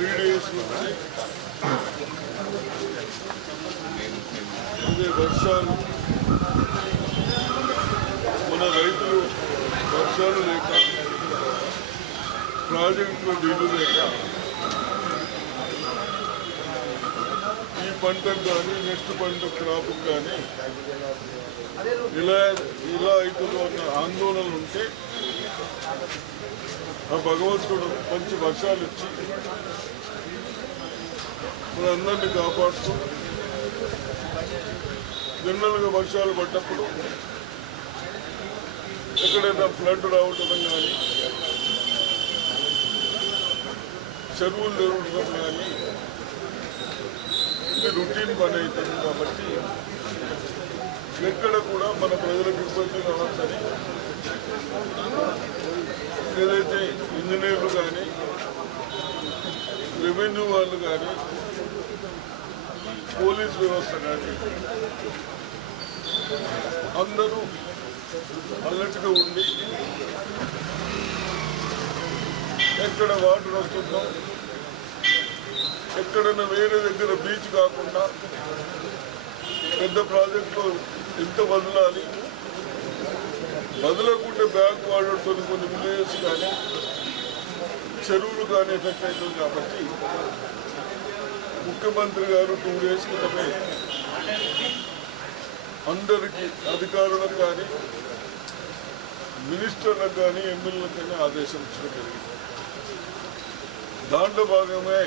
Three days వర్షాలు మన రైతులు వర్షాలు లేక ప్రాజెక్టులో నీళ్ళు లేక ఈ పంటకు కానీ నెక్స్ట్ పంట క్రాప్కి కానీ ఇలా ఇలా అవుతుందో అన్న ఆందోళనలు ఉంటే ఆ భగవంతుడు మంచి వర్షాలు ఇచ్చి మనందరినీ కాపాడుతూ జనరల్గా వర్షాలు పడ్డప్పుడు ఎక్కడైనా ఫ్లడ్ రావటం కానీ చెరువులు తెరవడం కానీ ఇది రొటీన్ పని అవుతుంది కాబట్టి ఎక్కడ కూడా మన ప్రజలకు ఇబ్బంది కావచ్చని ఏదైతే ఇంజనీర్లు కానీ రెవెన్యూ వాళ్ళు కానీ పోలీస్ వ్యవస్థ కానీ అందరూ అలర్ట్గా ఉండి ఎక్కడ వాటర్ వస్తుందో ఎక్కడైనా వేరే దగ్గర బీచ్ కాకుండా పెద్ద ప్రాజెక్టులో ఎంత వదలాలి వదలకుంటే బ్యాంక్ వాడర్తో కొన్ని విలేజెస్ కానీ చెరువులు కానీ ఎఫెక్ట్ అవుతుంది కాబట్టి ముఖ్యమంత్రి గారు టూ డేస్ క్రితమే అందరికీ అధికారులకు కానీ మినిస్టర్లకు కానీ ఎమ్మెల్యేలకు కానీ ఆదేశం ఇచ్చడం జరిగింది. దాంట్లో భాగమే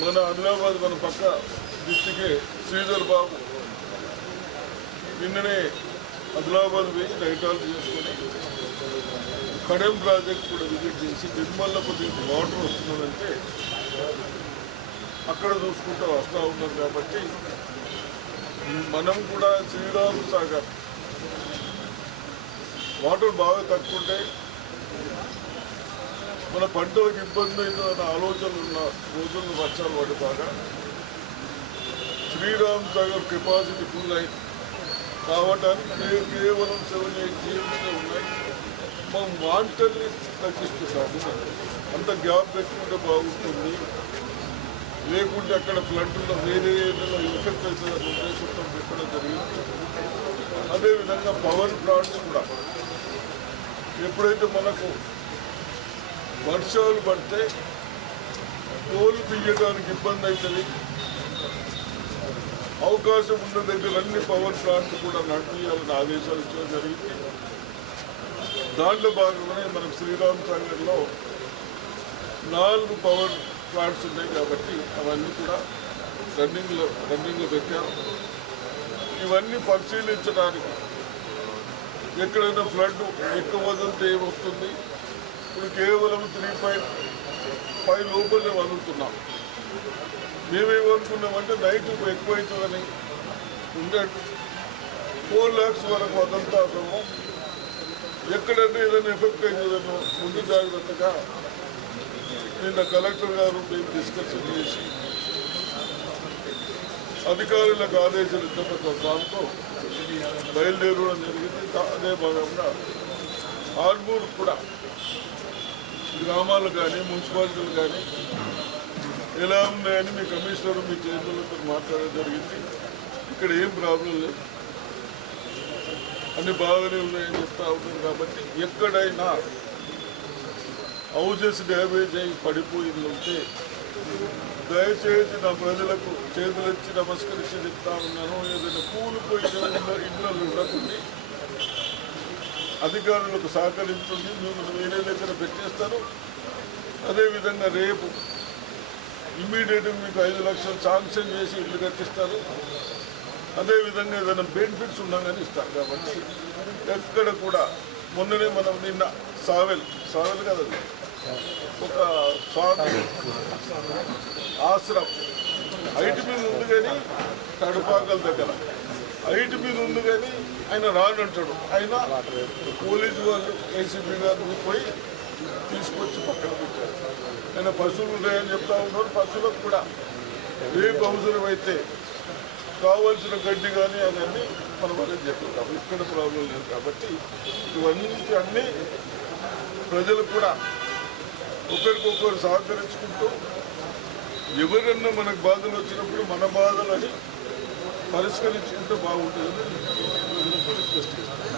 మన ఆదిలాబాద్ మన పక్క డిస్టికే శ్రీధర్ బాబు నిన్ననే ఆదిలాబాద్ పోయి రైటాలు చేసుకొని కడెం ప్రాజెక్ట్ కూడా విజిట్ చేసి నిర్మల్ల కొద్దిగా వాటర్ వస్తున్నదంటే అక్కడ చూసుకుంటూ వస్తూ ఉన్నారు కాబట్టి మనం కూడా శ్రీరామ్ సాగర్. వాటర్ బాగా తక్కువ ఉంటే మన పంటలకు ఇబ్బంది అయిందన్న ఆలోచనలు ఉన్న రోజుల్లో వర్షాలు పడి బాగా శ్రీరామ్ సాగర్ కెపాసిటీ ఫుల్ అయింది. కావడానికి కేవలం సెవెన్ ఎయిట్ టీఎంసీ ఉన్నాయి. మా వాంటల్ని తగ్గిస్తున్నాము అంత గ్యాప్ పెట్టుకుంటే బాగుంటుంది. లేకుంటే అక్కడ ఫ్లడ్లో వేరే ఏదైనా ఎఫెక్ట్ అవుతుందని ఉద్దేశంతో పెట్టడం జరిగింది. అదేవిధంగా పవర్ ప్లాంట్స్ కూడా. ఎప్పుడైతే మనకు వర్షాలు పడితే టోల్ తీయడానికి ఇబ్బంది అవుతుంది. అవకాశం ఉన్న దగ్గర అన్ని పవర్ ప్లాంట్ కూడా నడిపించాలని ఆదేశాలు ఇచ్చడం జరిగింది. దాంట్లో భాగంగానే మనకు శ్రీరామ్ సాగర్లో నాలుగు పవర్ ప్లాంట్స్ ఉన్నాయి కాబట్టి అవన్నీ కూడా రన్నింగ్లో రన్నింగ్లో పెట్టారు ఇవన్నీ పరిశీలించడానికి ఎక్కడైనా ఫ్లడ్ ఎక్కువ వదిలితే ఏమొస్తుంది? ఇప్పుడు కేవలం త్రీ పాయింట్ ఫైవ్ లోపలే వదులుతున్నాం. మేమే మేమేమనుకున్నామంటే నైట్ ఎక్కువ అవుతుందని ఉండే ఫోర్ ల్యాక్స్ వరకు వదులుతాము ఎక్కడంటే ఏదైనా ఎఫెక్ట్ అవుతుందనో ముందు జాగ్రత్తగా నిన్న కలెక్టర్ గారు మేము డిస్కషన్ చేసి అధికారులకు ఆదేశాలు ఇచ్చడంతో దాంతో బయలుదేరడం జరిగింది. అదే భాగంగా ఆర్మూర్ కూడా గ్రామాలు కానీ మున్సిపాలిటీలు కానీ ఎలా ఉన్నాయని మీ కమిషనర్ మీ చైర్మన్లతో మాట్లాడడం జరిగింది. ఇక్కడ ఏం ప్రాబ్లం లేదు. అన్ని బాగానే ఉన్నాయని చెప్తా ఉన్నారు కాబట్టి ఎక్కడైనా హౌజెస్ డ్యామేజ్ అయి పడిపోయింది ఉంటే దయచేసి నా ప్రజలకు చేతులెత్తి నమస్కరించి చెప్తా ఉన్నాను. ఏదైనా కూలిపోయిన ఇళ్ళ ఇళ్ళలు ఉండకుండా అధికారులకు సహకరించండి. మేము వేరే దగ్గర పెట్టేస్తారు అదేవిధంగా రేపు ఇమ్మీడియట్గా మీకు ఐదు లక్షలు శాంక్షన్ చేసి ఇల్లు కట్టిస్తారు. అదేవిధంగా ఏదైనా బెనిఫిట్స్ ఉండగానే ఇస్తారు కాబట్టి ఎక్కడ కూడా మొన్ననే మనం నిన్న సావెల్ సావెల్ కదా ఒక స్వామి ఆశ్రం హైట్ మీద ఉంది కానీ తడుపాకల దగ్గర. హైట్ మీద ఉంది కానీ ఆయన రానంటాడు. ఆయన పోలీసు వాళ్ళు ఏసీపీ గారు పోయి తీసుకొచ్చి పక్కన పెట్టారు. ఆయన పశువులు ఉన్నాయని చెప్తా ఉన్నారు పశువులకు కూడా. రేపు అవసరమైతే కావాల్సిన గడ్డి కానీ అవన్నీ మనం వాళ్ళని చెప్తాం ఇక్కడ ప్రాబ్లం లేదు కాబట్టి ఇవన్నీ అన్నీ ప్రజలకు కూడా ఒకరికొకరు సహకరించుకుంటూ ఎవరన్నా మనకు బాధలు వచ్చినప్పుడు మన బాధలని పరిష్కరించుకుంటే బాగుంటుందని రిక్వెస్ట్ చేస్తాను